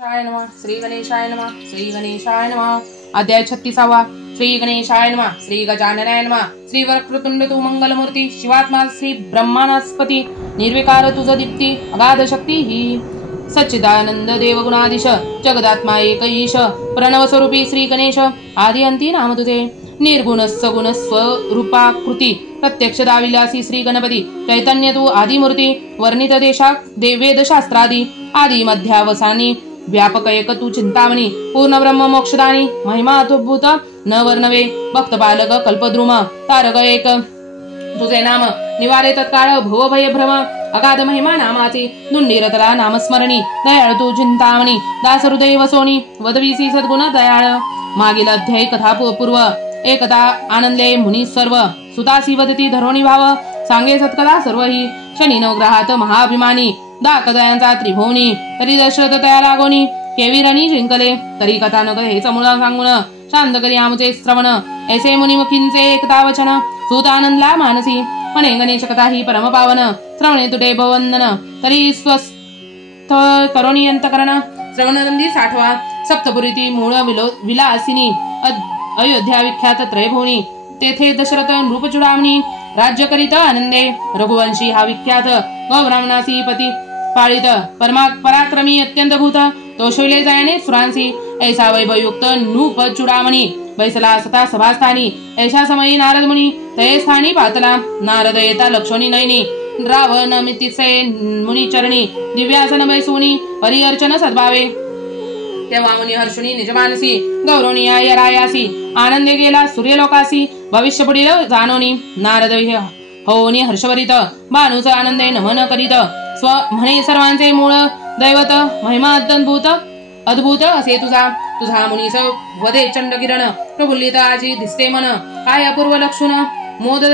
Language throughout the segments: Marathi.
नमः श्री गणेशाय नमः श्री गणेशाय नमः। अध्याय 36 श्री गणेशाय नमः श्री गजाननाय नमः। श्री वक्रतुंड तू मंगलमूर्ती शिवात्मा श्री ब्रह्मानस्पती निर्विकार तुझ दीप्ती अगाध शक्ती ही सच्चिदानंद देव गुणाधीश जगदात्मा एक ईश प्रणव स्वरूपी श्री गणेश आदि अंती नाम तुझे निर्गुण सगुण स्वरूपाकृती प्रत्यक्ष दाविलासी श्री गणपती चैतन्य तू आदिमूर्ती वर्णित देशा वेद शास्त्रादी आदि मध्यावसानी व्यापक एक तू चिंतामणी पूर्ण ब्रह्म मोक्षदानी महिमा अद्भुत न वर्णवे भक्तपालक कल्पद्रुम तारक एक तुझे नाम निवारे तत्काळ भव भय भ्रम अगाध महिमा नामाची दुंडीरतला नामस्मरणी दयाळ तू चिंतामणी दास हृदय वसोनी वदवीसी सद्गुण दयाळ मागील अध्याय कथा पूर्व एकता आनंदे मुनी सर्व सुतासी वदती धरोणी भाव सांगे सत्कला सर्व ही शनी नवग्रहात महाअभिमानी दाकदयांचा त्रिभुवनी तरी दशरथ तया लागोनी केविरणी जिंकले तरी कथा न हे समूळ सांगून शांत करी आमचे श्रवण ऐसे मुनिमुखींचे एकता वचन सूत आनंदला मानसी म्हणे गणेश कथा ही परम पावन श्रवणे तुटे भवंदन तरी स्वस्थ करोणी अंतकरण श्रवणनंदी 60वा सप्तपुरीती मूळ विलासिनी अयोध्या विख्यात त्रयभुवनी तेथे दशरथ नृपचूडामणी राज्य करीत आनंदे रघुवंशी हा विख्यात गौब्राह्मणासी पती पाळित पराक्रमी अत्यंत भूत तो शैले जायाने सुरांसी ऐसा वैभवयुक्त नृपचूडामणी बैसला सता सभास्थानी ऐशा समयी नारद मुनी तये स्थानी पातला नारद येता लक्ष्मणी नयनी रावण मितीचे मुनी चरणी दिव्यासन बैसुनी परिअर्चन सद्भावे तेव्हा मुनी हर्षुनी निजमानसी गौरवणी रायासी आनंदे गेला सूर्यलोकासी भविष्य पुढील जाणोनी नारद होनी हर्षभरित भानुच आनंदे नमन करीत स्व म्हणे सर्वांचे मूळ दैवत महिमा अद्भुत असे तुझा मुनीस वदे चंडकिरण प्रफुल्लित आजी दिसते मन काय अपूर्व लक्षण मोद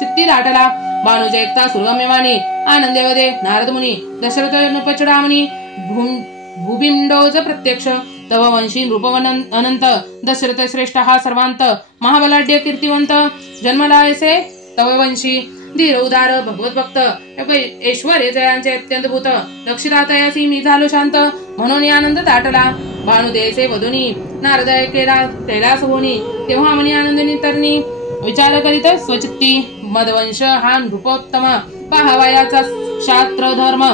चित्ती दाटला भानुचे एकता सुरगम्यवाणी आनंदे वदे नारद मुनी दशरथ नृपचूडामणी भूबिंडोज प्रत्यक्ष तव वंशी नृपवन अनंत दशरथ श्रेष्ठ हा सर्वांत महाबलाढ्य कीर्तिवंत जन्मला ऐसे तव वंशी धीर उदार भगवत भक्त ऐश्वर्य जयांचे अत्यंत भूत लक्षितातयासी मी झालो शांत म्हणून आनंद दाटला भानुदेसे वधुनी नारद केला कैलास होनी तेव्हा मनी आनंदिनी तरणी विचार करीत स्वचित्ती मदवंश हा नृपोत्तम पाहावयाचा क्षात्र धर्म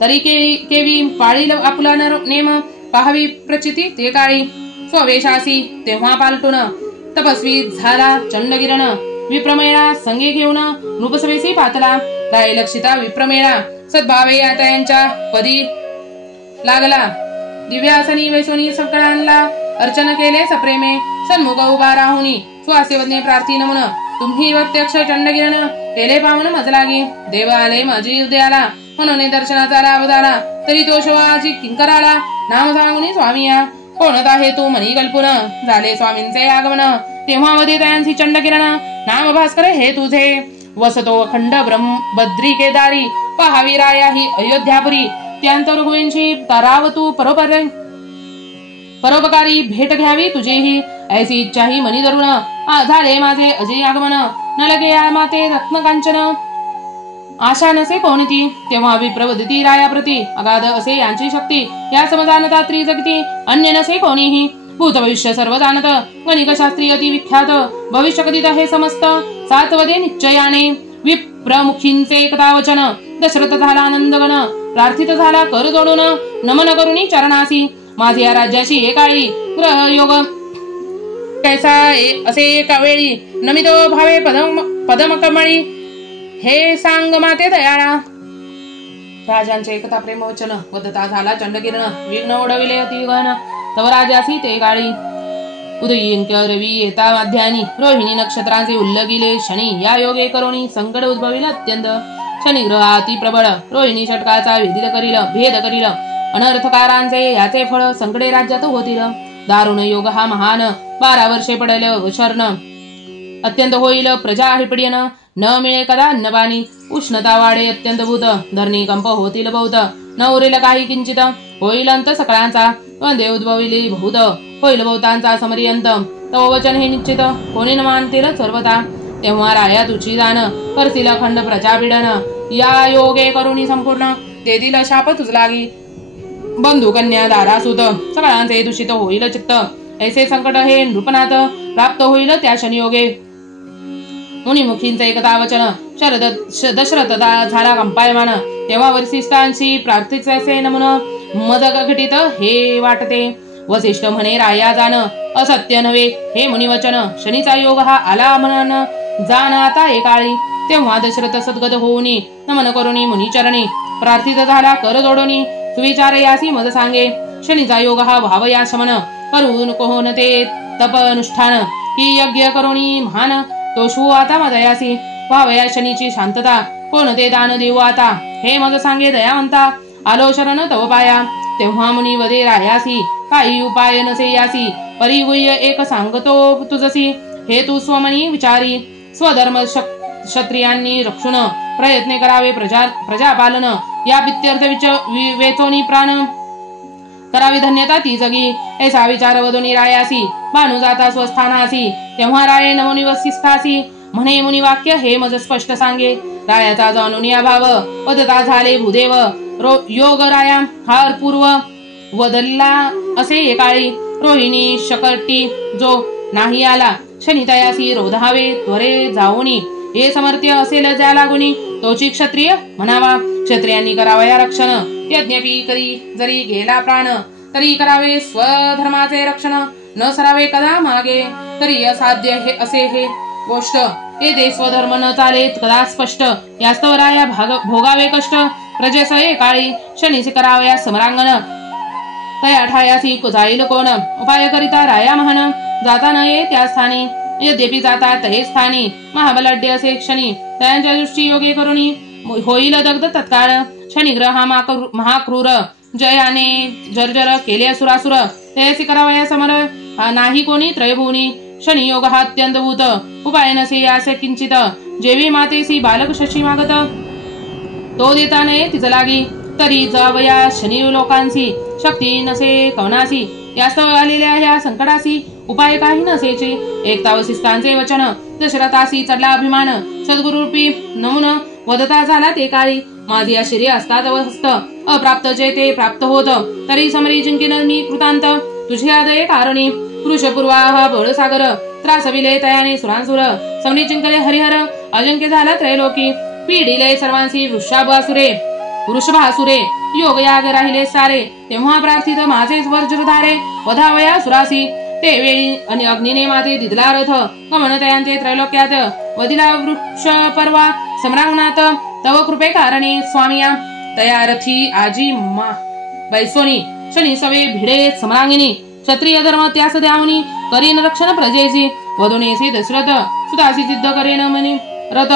तरी केवी पाळील आपला नेम पाहावी प्रचिती ते काळी स्ववेशासी तेव्हा पालटून तपस्वी झाला चंडगिरण विप्रमेळा संगे घेऊन नृपसवेसी पातला राय लक्षिता विप्रमेळा सद्भावे यांच्या पदी लागला दिव्यासनी वैसोनी सकळांना अर्चन केले सप्रेमे सन्मुख उभा राहुनी स्वासेवज्ञे प्रार्थी नमन तुम्ही प्रत्यक्ष चंडगिरण केले पावन मजलागी देव आले माझी उदयाला म्हणून दर्शनाचा लाभ झाला तरी तो शिवाजी किंकराला नाम सांगुनी स्वामिया कोणता हे तू मनी कल्पुन झाले स्वामींचे आगमन तेव्हा मध्ये तयांची चंडकिरण नाम भास्कर हे तुझे वसतो अखंड बद्री केदारी पहावी राया ही अयोध्यापुरी त्यांत रघुवंशी तराव तू परोपकारी भेट घ्यावी तुझीही ऐसी इच्छा ही मनी धरून झाले माझे अजय आगमन न लगे माते रत्नकांचन आशा नसे कोणती तेव्हा विप्रवदती रायाप्रती अगाध असे यांची शक्ती या समजानता त्रिजगती अन्य नसे कोणीही भूत भविष्य सर्व जाणत गणिक शास्त्री अति विख्यात भविष्य कथित हे समस्त सातवदे निश्चयाने विप्रमुखींचे एकता वचन दशरथ झाला आनंदगण प्रार्थित झाला कर जोडून नमन करुणी चरणासी माझे या राज्याची एकाळी ग्रह योग कैसा असे एका वेळी नमितो भावे पदमकमळी हे सांग माते दयाळा राजांचे एकता प्रेम वचन वदता झाला चंडकिरण विघ्न उडविले अतिगण तव राजासी ते काळी उदयींक रवी येता माध्यानी रोहिणी नक्षत्रांचे उल्लगिले शनी या योगे करोणी संकट उद्भविले अत्यंत शनी ग्रह अति प्रबळ रोहिणी षटकाचा भेद करील अनर्थकारांचे याचे फळ संकटे राज्यात होतील दारुण योग हा महान 12 वर्षे पडेल शर्ण अत्यंत होईल प्रजा हिपडियन न मिळे कदा अन्नपाणी उष्णता वाढे अत्यंत भूत धरणी कंप होतील बहुत न उरेल काही किंचित होईल अंत सकळांचा वंदे उद्भविली बहुत होईल बहुतांचा समरियंत तव वचन हे निश्चित कोणी न मानतील सर्वता तेव्हा राया तुझी जाण करतील अखंड प्रजा पीडन या योगे करुणी संपूर्ण देतील शाप तुझ लागी बंधू कन्या दारासूत सगळ्यांचे दूषित होईल चित्त. ऐसे संकट हे नृपनाथ प्राप्त होईल त्या शनियोगे. मुनिमुखींचे एकदा वचन दशरथ झाला कंपायमान. तेव्हा वसिष्ठांशी प्रार्थीचे नमून मद घटित हे वाटते. वसिष्ठ म्हणे राया जाण असत्य नव्हे हे मुनिवचन. शनीचा योग हा आला म्हणून जाण आता एकाळी. तेव्हा दशरथ सद्गत होऊनी नमन करुणी मुनिचरणी प्रार्थित झाला कर जोडोनी. सुविचार यासी मद सांगे शनीचा योग हा व्हावया शमन. करून कोण ते तप अनुष्ठान ही यज्ञ करुणी महान. तो शू आता मदयासी व्हावया शनीची शांतता. कोण ते दान देऊ आता हे मद सांगे दयावंता. आलो शरण तव पाया तेव्हा मुनी वदे रायासी. काही उपाय नसे यासी परिगुह्य एक सांगतो तुझसी. हे तू स्वमनी विचारी स्वधर्म क्षत्रियांनी रक्षुन प्रयत्न करावे प्रजापालन. या पित्यर्थ वेचोनी प्राण करावी धन्यता ती जगी. ऐसा विचार वदोनी रायासी बाणू जाता स्वस्थानासी. तेव्हा राये नमुनी वसिष्ठासी म्हणे मुनी वाक्य हे मज स्पष्ट सांगे. रायाचा जाणून या भाव वदता झाले भूदेव. योग राया हा पूर्व वदलला असे एकाळी. रोहिणी शकटी जो नाही आला शनी तयासी रोधावे त्वरे जाऊनी. हे समर्थ्य असेल ज्या लागुनी तोची क्षत्रिय म्हणावा. क्षत्रियांनी करावया रक्षण यज्ञपी करी जरी गेला प्राण. तरी करावे स्वधर्माचे रक्षण न सरावे कदा मागे. तरी असाध्य हे असे हे गोष्ट ते स्वधर्म न चाले कदा स्पष्ट. यास्तव राया भोगावे कष्ट प्रजेस एकाळी. शनीसी करावया समरांगण तया ठायासी जाईल कोण. उपाय करिता राया महान जाता न ये त्या स्थानी. यद्यपि जाता तहे स्थानी महाबलाढ्य असे क्षणी. त्यांच्या दृष्टी योगे करुणी होईल दग्ध तत्काळ. शनिग्रह महाक्रूर जयाने जर्जर केले असुरासुर. तयासी करावया समर नाही कोणी त्रयभुवनी. शनी योग हा अत्यंत भूत उपाय नसे यासे किंचित. जेवी मातेसी बालक शशी मागत तो देता नये तिच लागी. तरी जावया शनी लोकांसी शक्ती नसे कवनासी. यास्तव आलेल्या ह्या संकटासी उपाय काही नसेचे. एकता वसिष्ठांचे वचन दशरथासी चढला अभिमान. सद्गुरूपी नमुन वदता झाला ते काळी. माझे आश्चर्य असतात हस्त अप्राप्त जे ते प्राप्त होत. तरी समरी जिंकिन मी कृतांत तुझे आदये कारणी. पुरुषपूर्वाह बळसागर त्रासविले तयाने सुरांसुर. समरी जिंकले हरिहर अजिंक्य झाला त्रैलोकी. पिढीले सर्वांसी वृषभासुरे योग याग राहिले सारे. तेव्हा प्रार्थित माझेच वज्रधारे वधावया सुरासी. ते वेळी अग्निने माझे दिदला रथ गमन तयांचे त्रैलोक्यात. वदिला वृक्ष पर्वा सम्रांगणात तव कृपे कारणी स्वामिया. तया रथी आजी बैसोनी शनी सवे भिडे सम्रांगिनी. क्षत्रिय धर्म त्यास द्यावनी करीन रक्षण प्रजेसी. वधुनेसी दशरथ सुतासी सिद्ध करेन मनी रथ.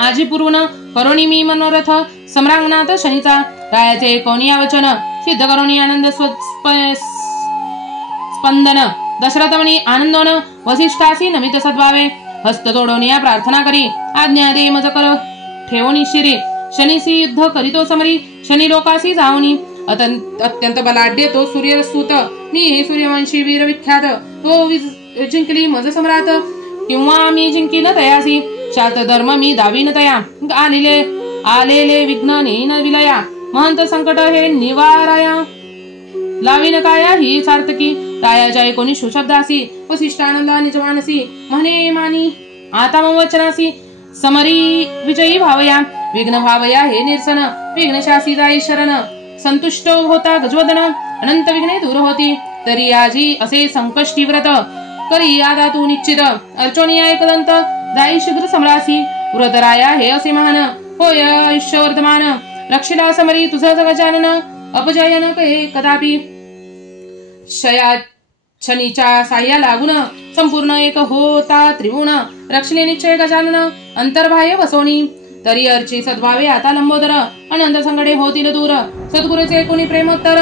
आजी पूर्वन करोनी मी मनोरथ सम्रांगणात शनीचा. रायाचे कोणी वचन सिद्ध करोनी आनंद स्पंदन. दशरथ म्हणी आनंदोन वसिष्ठासी नमित सद्भावे. हस्त जोडोनिया प्रार्थना करी आज्ञा दे मज कर ठेवणी शिरी. शनीसी युद्ध करीतो समरी शनी लोकासी जावनी. अत्यंत बलाढ्य तो सूर्यसूत नि सूर्यवंशी वीर विख्यात. तो जिंकली मज सम्राट किंवा मी जिंकीन तयासी. शात धर्म मी दावीन तया आलेले विघ्न नेन विलया. महंत संकट हे निवाराया लावीन काया ही सार्थकी. रायाच्या एकोणी सुशब्दासी वसिष्ठानंदा निजमानसी. म्हणे मानी आता मम वचनासी समरी विजयी भावया. विघ्न भावया हे निरसन विघ्नशासी जाई शरण. संतुष्ट होता गजवदन अनंत विघ्ने दूर होती. तरी आजी असे संकष्टी व्रत करी आता तू निश्चित. अर्चोनिया एकदंत जाई शीघ्र समरासी. व्रतराया हे असे महान होय आयुष्यवर्धमान. रक्षिला समरी तुझ गजानन अपजयन कदापि. शनीच्या साह्या लागून संपूर्ण एक होता त्रिगुण. रक्षिले निश्चय गजानन अंतर्बाह्य वसोनी. तरी अर्ची सद्भावे आता लंबोदर अनंत संकटे होतील दूर. सद्गुरूचे कोणी प्रेमोत्तर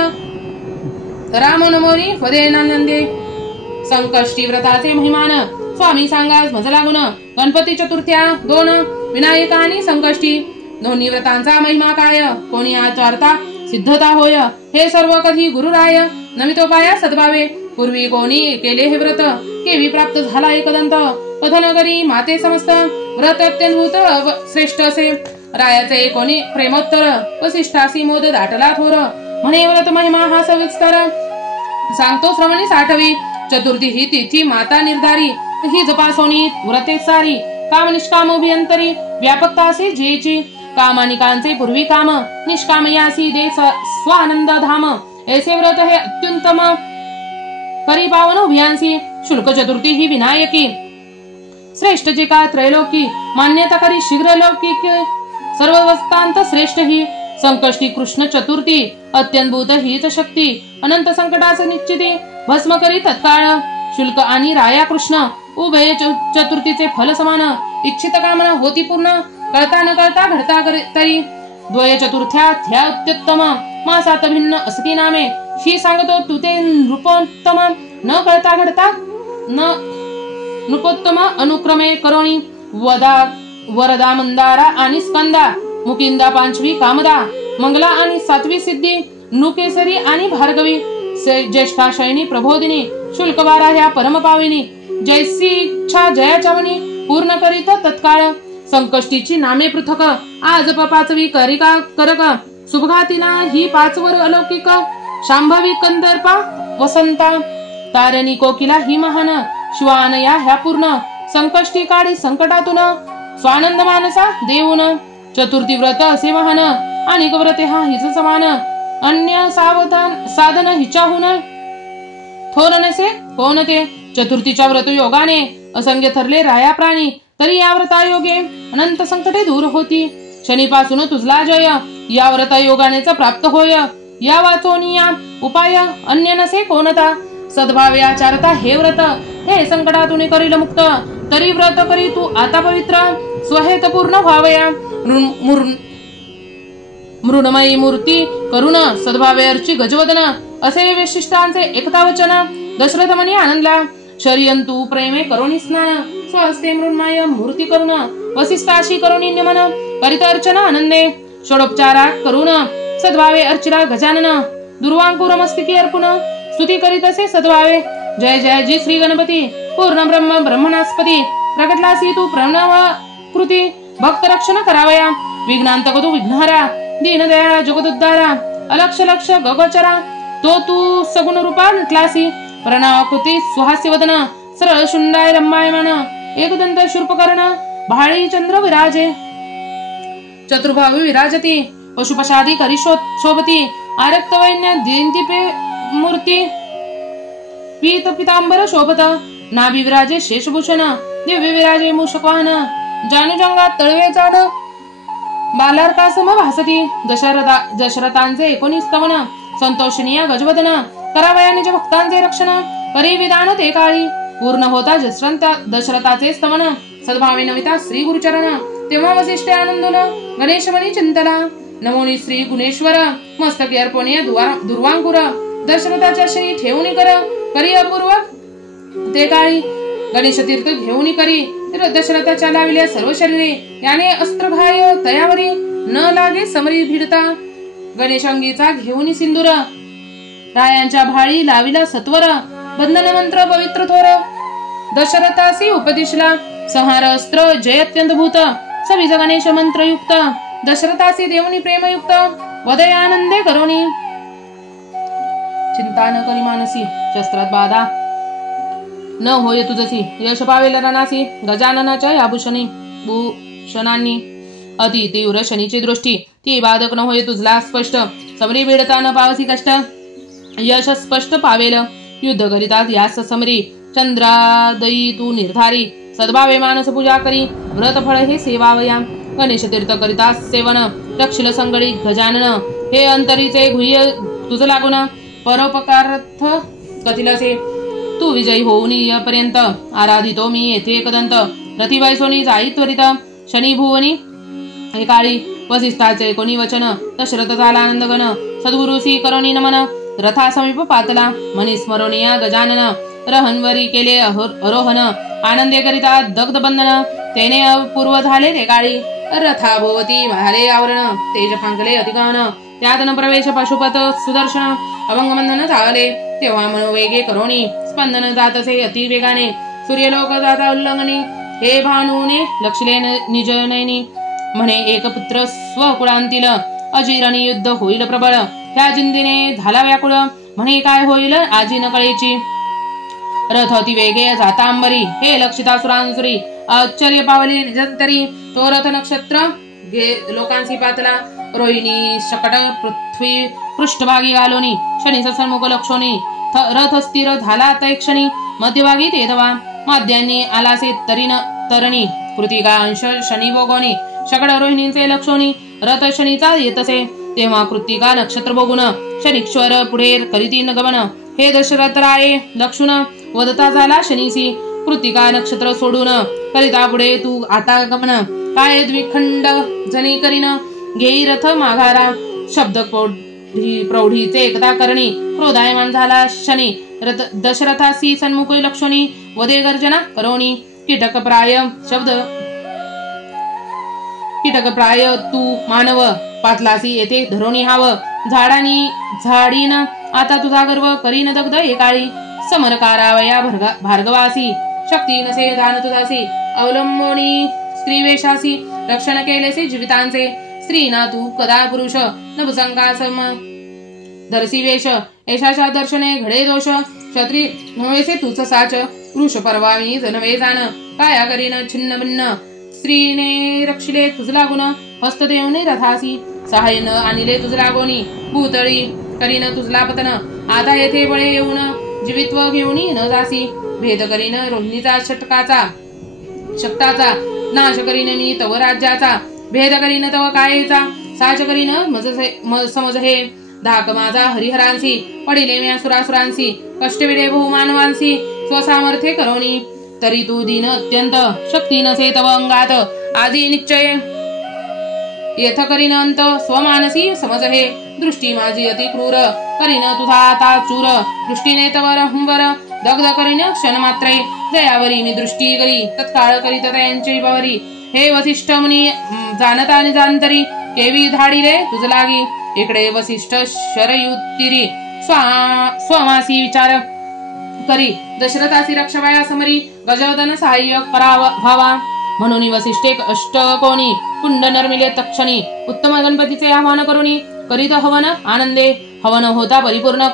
राम नमोरी फदेनानंदे. संकष्टी व्रताचे महिमान स्वामी सांगास मज लागून. गणपती चतुर्थ्या 2 विनायका आणि संकष्टी. दोन्ही व्रतांचा महिमा काय कोणी आचरता सिद्धता होय. हे सर्व कधी गुरुराय नमितोपाया सद्भावे. पूर्वी कोणी केले हे व्रत केवी प्राप्त झाला एकदंत. कथन करी माते समस्त व्रत अत्यंत श्रेष्ठ असे. रायाचे कोणी प्रेमोत्तर वसिष्ठासी मोद दाटला थोर. म्हणे व्रत महिमा हा सविस्तर सांगतो श्रवणी साठवी. चतुर्थी ही तिथी माता निर्धारी, ही जपासोनी व्रते सारी. काम निष्काम अभियंतरी व्यापकता असे जेची. कामानिकांचे पूर्वी काम, निष्काम यासी दे स्वानंद धाम. ऐसे व्रत हे अत्युत्तम करी पावन उभयांसी. शुल्क चतुर्थी ही विनायकी, श्रेष्ठ जे का त्रैलोकी. मान्यता करी शीघ्र लौकिक, सर्ववस्थांत श्रेष्ठ ही. संकष्टी कृष्ण चतुर्थी, अत्यंतभूत हीच शक्ती. अनंत संकटाच निश्चिती, भस्म करी तत्काळ. शुल्क आणि राया कृष्ण, उभय चतुर्थीचे फल समान. इच्छित कामना होती पूर्ण, कळता न कळता घडता तरी. द्वय चतुर्थ्या ह्या अत्युत्तम, मासात भिन्न असती नामे. ही सांगतो तू ते नृपोत्तम, न कळता घडता न नृपोत्तम अनुक्रमे करोणी. वरदा मंदारा आणि स्कंदा, मुकिंदा पांचवी कामदा. मंगला आणि सातवी सिद्धी, नृकेसरी आणि भार्गवी. ज्येष्ठा शयनी प्रबोधिनी, शुल्क बारा ह्या परमपाविनी. जैसी इच्छा जयाच्या मनी, पूर्ण करीत तत्काळ. संकष्टीची नामे पृथक, आज पाचवी करिका करक. सुभगातीला ही पाचवर अलौकिक, शांभवी कंदर्पा वसंता. तारणी कोकिला ही महान, शिवान या ह्या पूर्ण. संकष्टी काळी संकटातून, स्वानंद मानसा देऊन. चतुर्थी व्रत असे महान, आणि व्रते हा हिच समान. अन्य साधन हिच्याहून थोर नसे कोण ते. चतुर्थीच्या व्रत योगाने असंख्य ठरले राया प्राणी. तरी या व्रतायोगे अनंत संकटे दूर होती. शनीपासून तुझला जय, या व्रत योगानेच प्राप्त होय. या वाचोनिया उपाय अन्य नसे कोणता. सद्भावे आचारता हे व्रत, हे संकटातून करील मुक्त. तरी व्रत करी तू आता पवित्र, स्वहेत पूर्ण व्हावया. मृण्मयी मूर्ती करुण, सद्भावे अर्ची गजवदन. असे विशिष्टांचे एकता वचन. दशरथ मनी आनंदला, शर्यंतु प्रेमे करोनी स्नान. स्वहस्ते मृण्मय मूर्ती करुण, वसिष्ठाशी करोनी नमन. करीत अर्चना आनंदे, षोडोपचारा करुण. सद्भावे अर्चिला गजानन, दुर्वांकुर मस्तिकी अर्पुन. स्तुती करीत असे सद्भावे, जय जय जी श्री गणपती. पूर्ण ब्रह्म ब्रह्मणास्पती, प्रकटलासी तू प्रणव कृती. भक्त रक्षण करावया, विघ्नांतक तू विघ्नहरा. दीनदयाळा जगदुद्धारा, अलक्ष लक्ष गगोचरा. तो तू सगुण रूपा नटलासी. प्रणाव कृती सुहास्य वदन, सरळ शुंडाय रंबायमान. एकदंत शूर्पकर्ण, भाळी चंद्र विराजे. चतुर्भावी विराजती, पशुपशादी करी शोभती. आरक्त वैन्य दिंती मूर्ती, पीत पितांबर शोभत. नाभी विराजे शेषभूषण, दिव्य विराजे मूषकवाहन. जानुजंगात तळवे जाण, बालार्कासम भासती. दशरथांचे 19 स्तवन, संतोषणीय गजवदन. करावया निज भक्तांचे रक्षण, करी विधान ते काळी. पूर्ण होता दशरथाचे स्तवन, सद्भावे नमिता श्री गुरुचरण. तेव्हा वसिष्ठे आनंदोन, गणेश मनी चिंतला. नमोनी श्री गुणेश्वर, मस्तकी अर्पणीय दुर्वांकुर. दशरथाच्या श्री ठेवणी करी अपूर्व ते काळी. गणेश तीर्थ घेऊन करी दशरथाच्या लाविल्या सर्व शरीरे. याने अस्त्रघाय तयावरी, न लागे समरी भिडता. गणेशांगीचा घेऊन सिंदूर, रायांच्या भाळी लाविला सत्वर. बंधन मंत्र पवित्र थोर, दशरथासी उपदिशला. संहार अस्त्र जय अत्यंत भूत, सविज गणेश मंत्रयुक्त. दशरथासी देवनी प्रेमयुक्त, वदय आनंदे करोनी. चिंता न करी मानसी, शस्त्रात बाधा न होय तुझसी. यश पावेल रणासी, गजाननाच्या या भूषणांनी. अति तीव्र शनीची दृष्टी, ती बाधक न होय तुझला स्पष्ट. समरी भिडता न पावसी कष्ट, यश स्पष्ट पावेल. युद्ध करितात यास समरी, चंद्रादयी तू निर्धारी. सद्भावे मानस पूजा करी, व्रत फळ हे सेवावया. गणेश तीर्थ करिता सेवन, रक्षिल संगडी गजानन. हे अंतरीचे गुह्य तुझ लागून, परोपकारार्थ कथिलसे. तू विजयी होऊन पर्यंत, आराधितो मी येथे एकदंत. रथी वैसोनी जाई त्वरित, शनी भुवनी हे काळी. वसिष्ठाचे कोणी वचन, दशरथ झाला आनंदगण. सद्गुरुसी करोनी नमन, रथा समीप पातला. मनी स्मरणीय गजानन, रहनवरी केले अरोहन. आनंदे करिता दग्ध बंधन, तेने अपूर्व झाले ते काळी. रथा भोवती महाले आवरण, तेज फांकले अतिगहन. त्यातन प्रवेश पशुपत सुदर्शन, अभंगबंधन झाले. तेव्हा मनोवेगे करोनी, स्पंदन जातसे अति वेगाने. सूर्यलोक जाता उल्लंघनी, हे भानुने लक्षले निजनयनी. म्हणे एक पुत्र स्वकुळांतील, अजिरणी युद्ध होईल प्रबळ. ह्या जिंदीने झाला व्याकुळ, म्हणे काय होईल आजी न कळेची. रथ अति वेगे जातांबरी, हे लक्षितासुरांसुरी आश्चर्य पावली निजंतरी. तो रथ नक्षत्र लोकांसी पातला, रोहिणी शकट पृथ्वी पृष्ठभागी घालोनी. शनीचा सन्मुख लक्षोनी, रथ स्थिर झाला तै क्षणी. मध्यभागी तेधवा, माद्यांनी आलासे तरणी. कृतिका अंश शनी भोगोनी, शकट रोहिणींचे लक्षोनी. रथ शनीचा येतसे, तेव्हा कृतिका नक्षत्र बघून. शनीश्वर पुढे करीतीन गमन, हे दशरथ राये लक्षुन. वदता झाला शनीसी, कृतिका नक्षत्र सोडून. करिता पुढे तू आता गमन, काय द्विखंड जनी करीन. घेई रथ माघारा, शब्द प्रौढीचे एकता करणी. क्रोधायमान झाला शनी, दशरथासी सन्मुखी लक्षोनी. वदे गर्जना करोनी, कीटक प्राय तू मानव. पातलासी येथे धरोणी हाव, झाडीन आता तुझा गर्व. करीन दग्ध एकाळी, समर कारावया भार्गवासी. शक्ती नसे दान तुझासी, अवलंबोनी स्त्रीवेशासी. रक्षण केलेसे जीवितांचे, स्त्रीना तू कदा पुरुष. नभुसंगा सम दर्शी वेश, यशाच्या दर्शने घडे दोष. क्षत्री नव्हेसे तूच साच, वृष परवामी जनवे जाण. काया करीन छिन्न भिन्न, स्त्रीने रक्षिले तुझ लागून. हस्त देवने रथासी, सहाय्य न आणिले तुझ लागोनी. भूतळी करीन तुझला पतन, आता येथे बळे येऊन. जीवित्व घेऊनी न जासी, भेद करीन रोहिणीचा शक्ताचा. नाश करीन मी तव राज्याचा, भेद करीन तव कायेचा. साच करीन समज हे, धाक माझा हरिहरांसी. पडिले मी सुरासुरांसी, कष्टविडे बहुमानवांसी. स्वसामर्थ्य करोनी, तरी तू दीन अत्यंत. शक्ती नसे तव अंगात, आधी निश्चय येथ करीन अंत. स्वमानसी समज हे, दृष्टी माझी अति क्रूर. करीन तुझा आता चूर, दृष्टीने तवर हुंबर. दग्ध करीन क्षण मात्रे, दयावरी मी दृष्टी करी. तत्काळ करीत त्यांची बवरी. हे वसिष्ठ मुनी जाणता निजांतरी, केवी धाडिले तुझ लागी. इकडे वसिष्ठ शरयुतिरी, स्वमासी विचार करी. दशरथासी रक्षवाया समरी, गजवदन सहाय्य व्हावा. म्हणून वसिष्ठे अष्टकोनी, कुंड नर्मिले तक्षणी. उत्तम गणपतीचे आवाहन करुणी, करीत हवन आनंदे. हवन होता परिपूर्ण,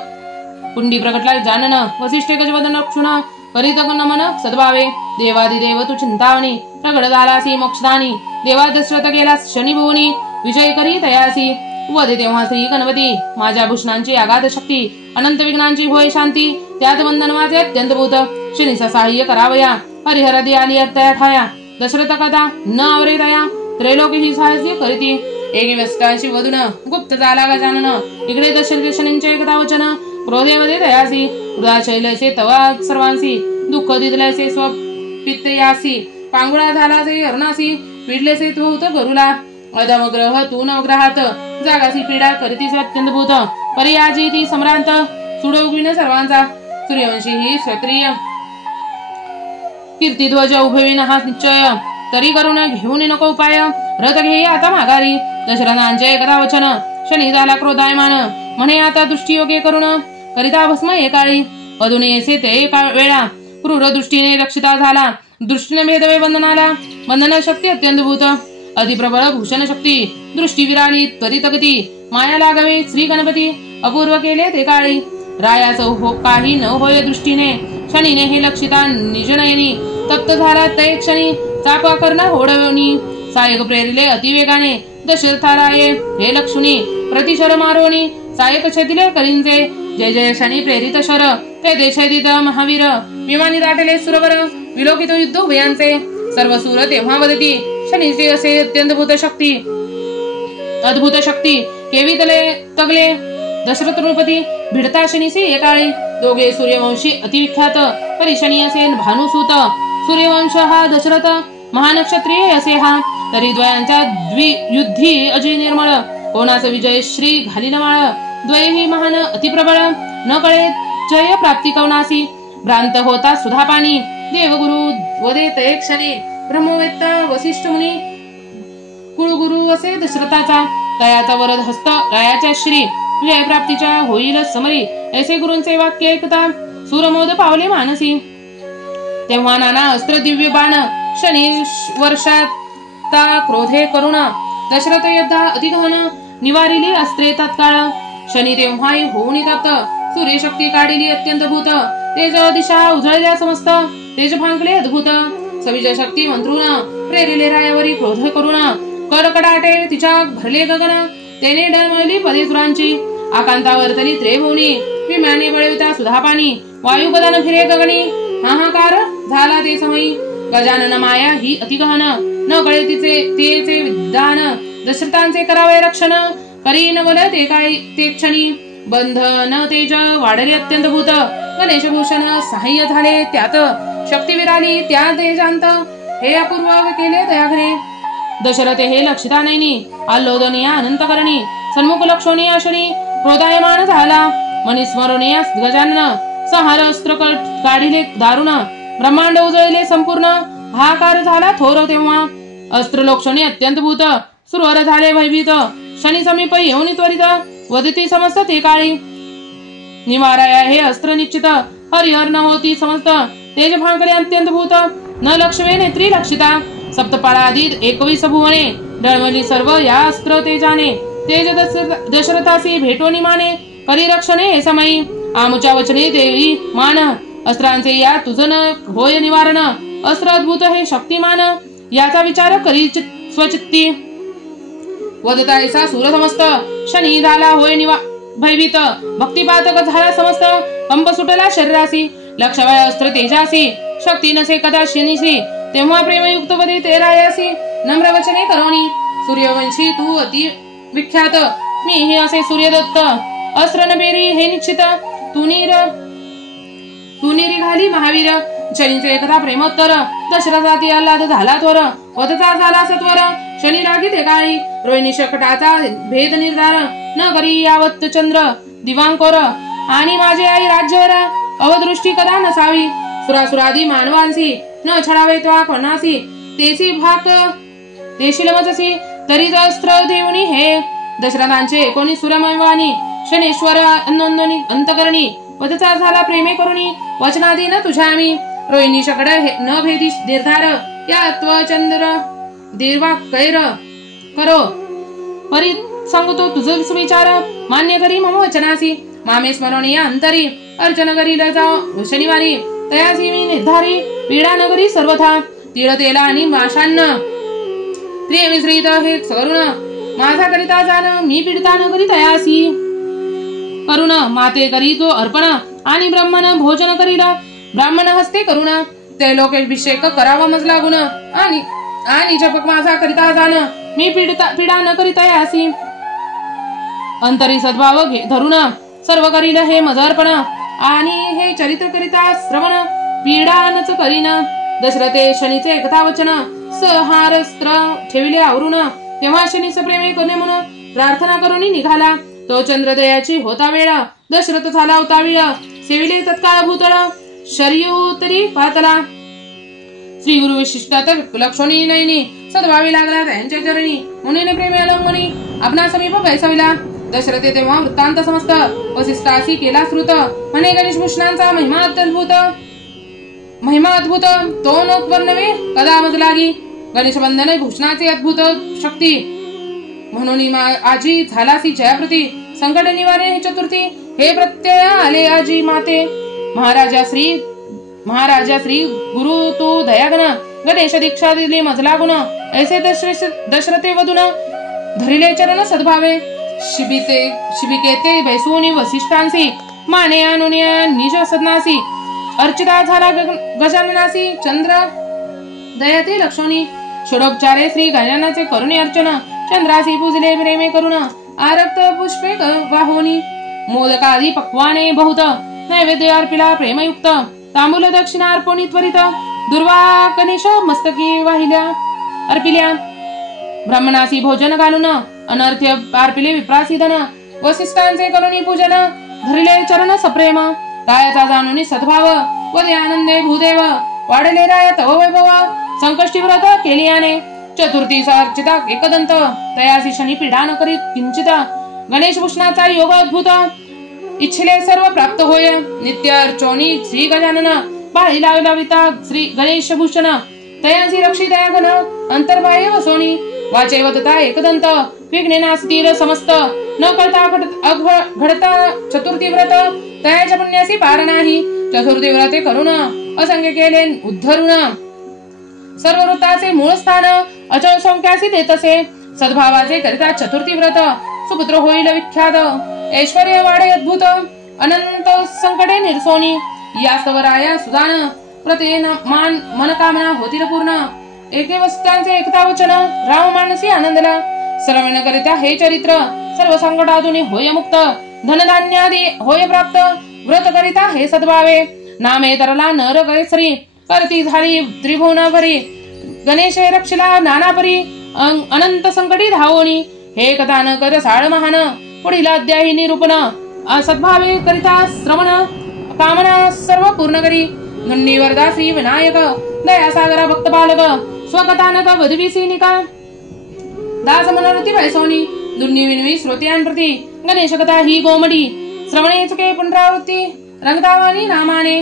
कुंडी प्रकटला जानन. वसिष्ठे गजवदन रक्षुण, करीत नमन सद्भावे. देवादिदेव तू चिंतावणी, प्रगड झालासी मोक्षदानी. देवा दशरथ गेला शनी भुवनी, विजय करी तयासी. वदे तेव्हा श्री गणपती, माझ्या भूषणांची आगाध शक्ती. अनंत विघ्नांची होय शांती, त्यात वंदन माझे अत्यंत भूत. शनीचा सहाय्य करावया, हरिहर दियाली अर्थया ठाया. दशरथ कथा न आवरे दया, त्रैलोकी ही सहाय्य करीती. एके व्यस्तांशी वधून, गुप्त झाला गजानन. इकडे दशरथ शनींचे एकदा वचन, क्रोधेमध्ये दयासी. हृदय शैलसे तवा सर्वांसी, दुःख दिदलेसे स्वपित्तयासी. पांगुळा झालासे अरुणासी, पिडलेसे तू होत गरुला. अदमग्रह तू नवग्रहात, जागासी पीडा करीतीस अत्यंत भूत. परियाजी ती सम्रांत, सुडोगविन सर्वांचा. सूर्यवंशी ही क्षत्रिय, कीर्तिध्वज उभविन हा निश्चय. तरी करून घेऊन नको उपाय, रथ घेई आता माघारी. दशरथांचे एकदा वचन, शनी झाला क्रोधायमान. म्हणे आता दृष्टियोगे करून, करिता भस्म एकाळी. अधुने येसे ते वेळा, क्रूर दृष्टीने रक्षिता झाला. दृष्टीने भेदवे बंधनाला, बंधन शक्ती अत्यंत भूत. अधिप्रबळ भूषण शक्ती, दृष्टी विराळी त्वरित गती. माया लागावे श्री गणपती, अपूर्व केले ते काळी. रायाच काही न होय दृष्टीने, शनीने हे लक्षिता निजनयनी. तप्त झाला तै क्षणी, चापा कर्ण होडवणी. सायक प्रेरिले अतिवेगाने, दशरथाराये हे लक्षुनी. प्रतिशर मारोनी, सायक छदिले करिंजे. जय जय शनी प्रेरित शर, ते देशदित महावीर. विमानी दाटले सुरवर, विलोकित युद्ध उभयांचे. सर्व सूर तेव्हा वदती, शनीचे असे अत्यंत भूत शक्ती. अद्भुत शक्ती केवी तगले. दशरथ नृपती भिडता शनीसी एकाळी. दोघे सूर्यवंशी अतिविख्यात, परी शनी असे भानुसूत. सूर्यवंश हा दशरथ, महानक्षत्रिय असे हा. तरी द्वयांचा द्वियुद्धी अजय निर्मळ. कोणाचा विजय श्री घालीन माळ. द्वयही महान अतिप्रबळ, न कळे जय प्राप्ती कवनासी. भ्रांत होता सुधापानी, देवगुरु वदे तये क्षणी. ब्रह्मवेत्ता वसिष्ठ मुनी, कुळगुरु असे दशरथाचा. तयाचा वरद हस्त रायाच्या श्री, जय प्राप्तीच्या होईल समरी. ऐसे गुरूंचे वाक्य ऐकता, सूरमोद पावले मानसी. तेव्हा नाना अस्त्र दिव्य बाण, शनी वर्षाता क्रोधे करुण. दशरथ योद्धा अतिगहन, निवारिली अस्त्रे तत्काळ. शनी तेव्हाही होऊन तप्त सूर्य शक्ती काढिली अत्यंत भूत तेज दिशा उजळल्या समस्त तेज फांकले अद्भुत सविज शक्ती मंत्रून प्रेरिले रायावरी क्रोध करून कडकडाटे तिच्या भरले गगन तेने डळमळली पदेसुरांची आकांतावर्तली त्रेभुवनी विमाने बळविता सुधा पाणी वायुपदान फिरे गगनी हाहाकार झाला ते समयी गजानन माया ही अतिगहन न कळे तिचे विद्वान दशरथांचे करावे रक्षण करी न बोल ते काय ते क्षणी बंध न तेज वाढले अत्यंत भूत गणेशभूषण सहाय्य झाले त्यात शक्ती विराली त्या तेजांत हे अपूर्व केले दयाघने दशरथे हे लक्षिता नैनी आल्लोदनीय अनंत करणी सन्मुख लक्षोनी अशनी क्रोधायमान झाला मनिस्मरणीय गजानन संहार अस्त्र काढिले दारुण ब्रह्मांड उजळले संपूर्ण हाकार झाला थोर तेव्हा अस्त्र लोक्षणी अत्यंत भूत सुरवर झाले भयभीत शनी समीप येऊन त्वरित वदती समस्त ते काळी निवाराया हे अस्त्र निश्चित हरिहर न होती समस्त तेज फांकले अत्यंत भूत न लक्ष्मे नेत्री लक्षिता सप्तपाळादी 21 भुवने डळमली सर्व या अस्त्र तेजाने तेज दशरथासी भेटोनी माने करी रक्षणे हे समयी आमुच्या वचने देवी मान अस्त्रांचे या तुझन होय निवारण अस्त्र अद्भुत हे शक्तिमान याचा विचार करी स्वचित्ती वदतायसा सूर समस्त शनी झाला होय भयभीत भक्तिपातक झाला समस्त कंप सुटला शरीरासी लक्षवय अस्त्र तेजासी शक्ती नसे कदा शनीसी तेव्हा प्रेमयुक्त वदे ते रायासी नम्र वचने करोनी सूर्यवंशी तू अति विख्यात मी हे असे सूर्यदत्त अस्त्र नबेरी हे निश्चित तू निघाली महावीर शनीचे एकदा प्रेमोत्तर दशरथाती आल्हाद झाला थोर वदता झाला सत्वर शनी रागी ते काळी रोहिणी शकटाचा भेद निर्धार न करी यावत चंद्र दिवांकोर आणि माझे आई राज्यवर अवदृष्टी कदा नसावी सुरासुरादी मानवांसी न छळावे त्वा कोणासी तेसी भाक देशील मजसी तरी अस्त्र देवनी हे दशरथांचे 19 सुरमयवानी शनेश्वर नंदनी अंतकरणी वदचा झाला प्रेमे करुणी वचनादी न तुझ्या मी रोहिणी शकड न भेदी निर्धार या त्वचंद्र देवा कैर करो परी सांगतो तुझ विचार मान्य करी मम वचनासी मामे स्मरणीय अंतरी अर्चन करी जाओ शनिवारी तयासी मी निर्धारी पीडा नगरी सर्वथा तिळतेला आणि माशान्न त्रिमिश्रित हे करुण माझा करिता जाण मी पीडिता नगरी तयासी करुण माते करी तो अर्पण आणि ब्राह्मण भोजन करीला ब्राह्मण हस्ते करुण ते लोकाभिषेक करावा मजला गुण आणि जपक माझा करिता जाण मी पीडा न करी तयासी अंतरी सद्भाव धरुण सर्व करील हे मजर्पण आणि हे चरित्र करिता श्रवण पीडानच करीन दशरथे शनीचे कथा वचन सहारस्त्र ठेविले आवरून तेव्हा शनीच प्रेमे करणे म्हणून प्रार्थना करून निघाला तो चंद्रदयाची होता वेळ दशरथ झाला उतावीळ सेविले तत्काळ भूतळ शर्युतरी पातला श्री गुरु विशिष्टात लक्षणी नयनी सद्भावी लागला त्यांच्या चरणी मुनीने प्रेमे अलंगनी आपणा समीप बैसविला दशरथे तेव्हा वृत्तांत समस्त वसिष्ठासी केला श्रुत म्हणे गणेश भूषणांचा महिमा अद्भुत तो न वर्णवे कदा मज लागी गणेश बंधन भूषणाचे अद्भुत शक्ती म्हणून आजी झालासी जयाप्रती संकट निवारे हे चतुर्थी हे प्रत्यय आले आजी माते महाराजा श्री गुरु तू दयागण गणेश दीक्षा दिली मजला गुण ऐसे दशरथे वधून धरिले चरण सद्भावे शिबिकेते बैसूनी वसिष्ठांसी माने आणून निज सदनासी अर्चिता झाला गजाननासी चंद्र दयाते लक्षणी षोडोपचारे श्री गजाननाचे करुणी अर्चन चंद्रासी पूजले प्रेमे करुण आरक्त पुष्पे वाहोनी मोदकादी पक्वाने बहुत नैवेद्य अर्पिला प्रेमयुक्त तांबूल दक्षिणा अर्पणी त्वरित दुर्वा कनिश मस्तकी वाहिल्या अर्पिल्या ब्राह्मणासी भोजन घालून अनर्थ्य अर्पिले विप्रासी धन वसिष्ठांचे करुणी पूजन धरिले चरण सप्रेम रायाचा जाणून सद्भाव वदे आनंदे भूदेव वाढले राय तव वैभव संकष्टी व्रत केली याने चतुर्थी अर्चिता एकदंत तयासी शनी पीडा न करीत किंचित गणेश भूषणाचा योग अद्भुत इच्छिले सर्व प्राप्त होय नित्य अर्चोनी श्री गजानन पाळी लाविता श्री गणेश भूषण तयासी रक्षी दयाघन अंतर्बाह्य वसोनी वाचे वदता एकदंत विघ्नेनास्तीर समस्त न करता घडता चतुर्थी व्रत तयाच्या पुण्यासी पार नाही चतुर्थी व्रते करून असंख्य केले उद्धरून सर्व वृत्ताचे मूळ स्थान अचल संख्यासी देतसे सद्भावाचे करिता चतुर्थी व्रत सुपुत्र होईल विख्यात ऐश्वर्य वाढे अद्भुत अनंत संकटे निर्सोनी यास्तवराया सुदान प्रतेन मान मनकामना होतील पूर्ण एके वस्त्यांचे एकता वचन राम मानसी आनंदला श्रवण करित्या हे चरित्र सर्व संकटातून होय मुक्त धनधान्यादी होय प्राप्त व्रत करिता हे सद्भावे नामे तरला नर कैसरी करती झाली त्रिभुवन भरी गणेशे रक्षिला नानापरी अनंत संकटी धावोनी हे कथान कर साळ महान पुढील अध्यायी निरूपण सद्भावे करिता श्रवण कामना सर्व पूर्ण करी धुन्नी वरदा श्री विनायक दयासागरा भक्त पालक स्वकथानक वधविसिनिका दास मनोरती वैसोनी दुन्नी विनवी श्रोत्यांप्रती गणेश कथा ही गोमडी श्रवणे चुके पुनरावृत्ती रंगतावानी नामाने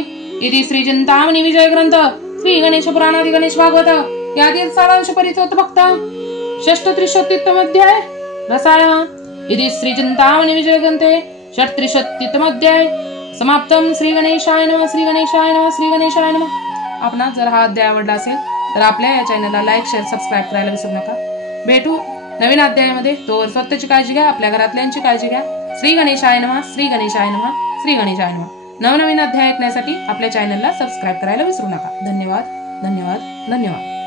इति श्री चिंतामणी विजय ग्रंथ श्री गणेश पुराणादि गणेश भागवत यातील सारांश परिचोत भक्त षष्टत्रिशत्तम अध्याय रसायन इति श्री चिंतामणी विजय ग्रंथे षष्टत्रिशत्तम अध्याय समाप्तम. श्री गणेशाय नमः. श्री गणेशाय नमः. श्री गणेशाय नमः. आपणास जर हा अध्याय आवडला असेल तर आपल्या या चॅनलला लाईक शेअर सबस्क्राईब करायला विसरू नका. भेटू नवीन अध्यायामध्ये. तोवर स्वतःची काळजी घ्या, आपल्या घरातल्यांची काळजी घ्या. श्री गणेशाय नमः. श्री गणेशाय नमः. श्री गणेशाय नमः. नवनवीन अध्याय ऐकण्यासाठी आपल्या चॅनलला सबस्क्राईब करायला विसरू नका. धन्यवाद धन्यवाद धन्यवाद.